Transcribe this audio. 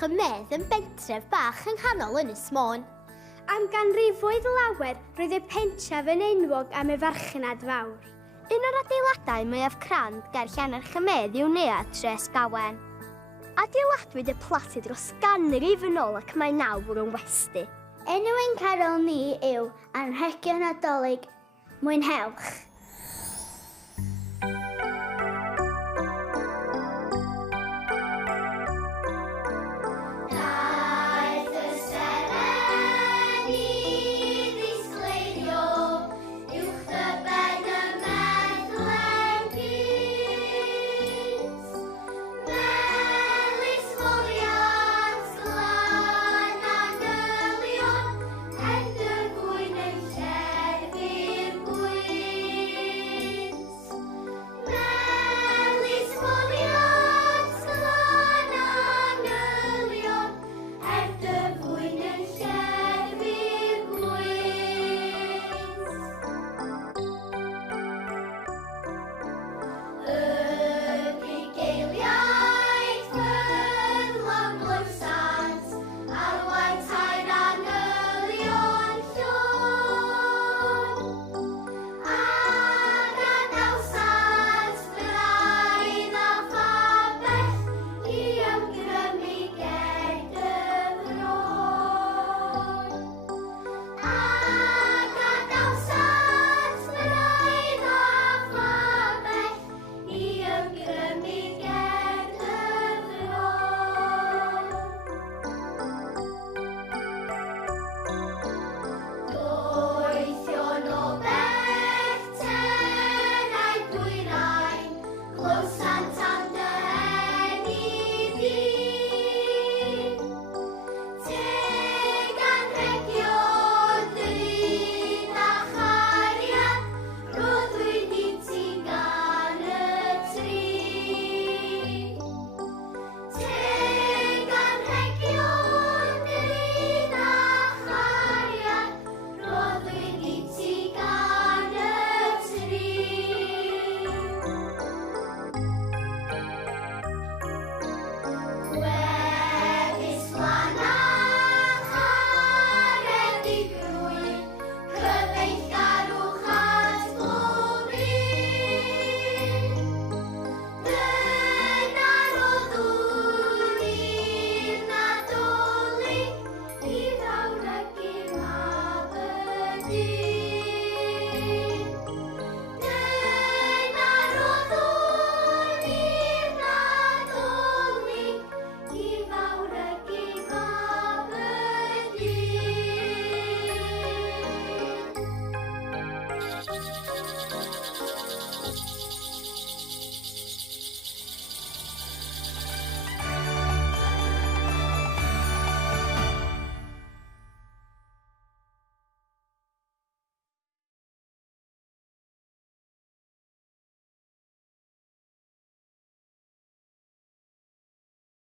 Chymedd yn bentref bach yng nghanol Ynys Môn. Am ganrifoedd lawer, roedd y pentref yn enwog am ei farchnad fawr. Un o'r adeiladau mwyaf crand ger Llanfair Chymedd yw Neuadd Tres Gawen. Adeiladwyd y platu dros ganrif yn ôl ac mae nawr yn westy. Enw ein carol ni yw Anrhegion Nadolig. Mwynhewch! Di